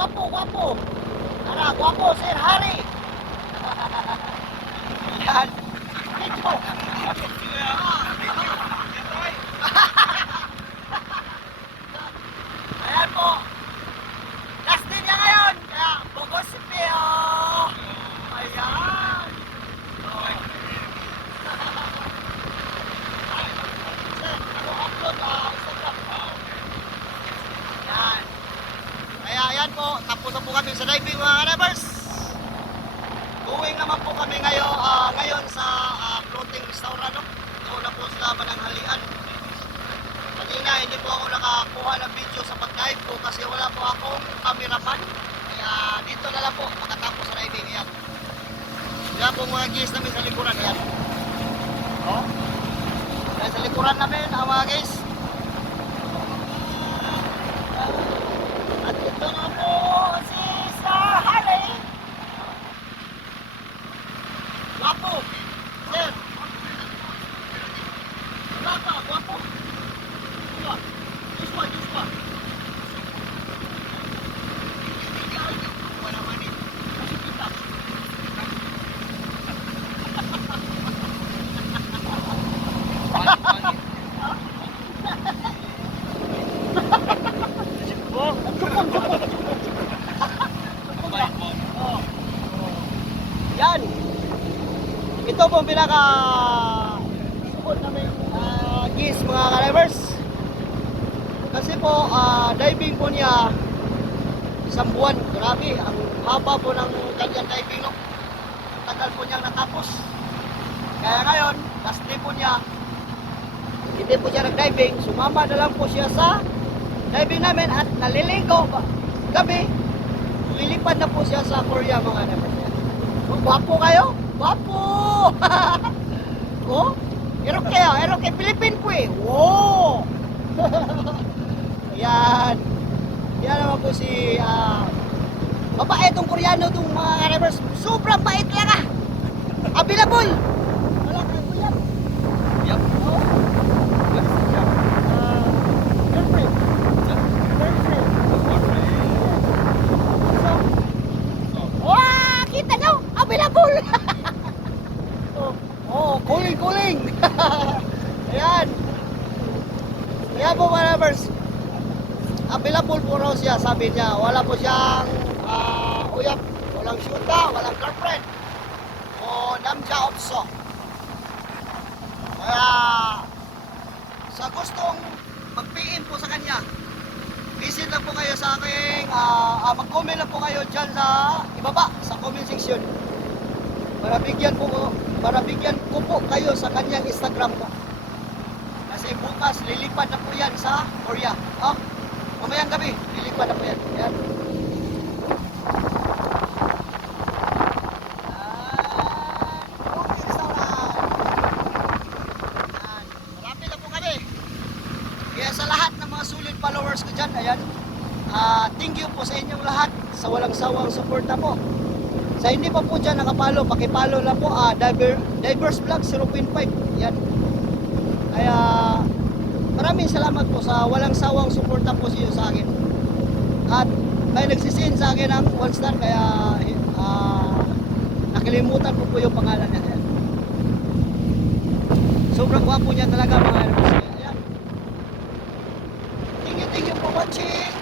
Guwapo, guwapo. Tara, guwapo, Sir Harry. Yan. Ito. Ayan po. Last din niya ngayon. Kaya, bugos si Pio. Ayan. Sir, upload Instagram. Yan. Kaya ayan po, tapos na po kami sa diving mga neighbors. Going naman po kami ngayon sa floating restaurant. No? Doon na po sa Mananghalian. Kanina hindi po ako nakakuha ng video sa pag-dive ko kasi wala po akong cameraman. Kaya dito na lang po makatapos sa diving. Ayan. Kaya po mga guys namin sa likuran. Ayan. Oh. Kaya sa likuran namin mga guys. At ito na po si Sir Harry. Guwapo. Sir. Guwapo, guwapo. Juspa, juspa. Wala man eh. Yan. Ito po ang pinaka support namin guys mga ka-divers. Kasi po diving po niya isang buwan. Grabe, ang haba po ng kanyang diving no. Ang tagal po niyang natapos. Kaya ngayon, last day po niya. Hindi po siya nag-diving. Sumama na lang po siya sa diving namin at naliligo gabi. Lilipad na po siya sa Korea mga ka-divers. Guwapo kayo? Guwapo! Oh? Eroke, Philippine po eh. Wow! Yan. Yan naman po si mabait itong Koreano itong mga ka-divers. Sobrang bait lang ah. Available. Wala kayo po yan. Yup. Oh. Girlfriend. Girlfriend. Wow! Kita nyo! Available! Kuling! Ayan. Ayan po mga lovers. Available po raw siya, sabi niya. Wala po siyang uyak. Walang syuta, walang girlfriend. O namja opso. Kaya sa gustong mag-PM po sa kanya, visit lang po kayo sa aking mag-comment lang po kayo dyan sa ibaba, sa comment section. Para bigyan ko po kayo sa kanyang Instagram po. Kasi bukas lilipad na po yan sa Korea. Mamayang gabi, lilipad na po yan. Yan. Marami na po kami. Kaya sa lahat ng mga sulit followers ko dyan, ayan, thank you po sa inyong lahat sa walang sawang suporta po. Sa hindi pa po dyan nakapalo, pakipalo lang po Divers Vlog 0.5. Yan. Kaya maraming salamat po sa walang sawang suporta po siyo sa akin. At may nagsisend sa akin ng 1 star kaya nakalimutan ko po yung pangalan niya. Yan. Sobrang gwapo niya talaga mga hermanos. Ayan. Thank you for watching.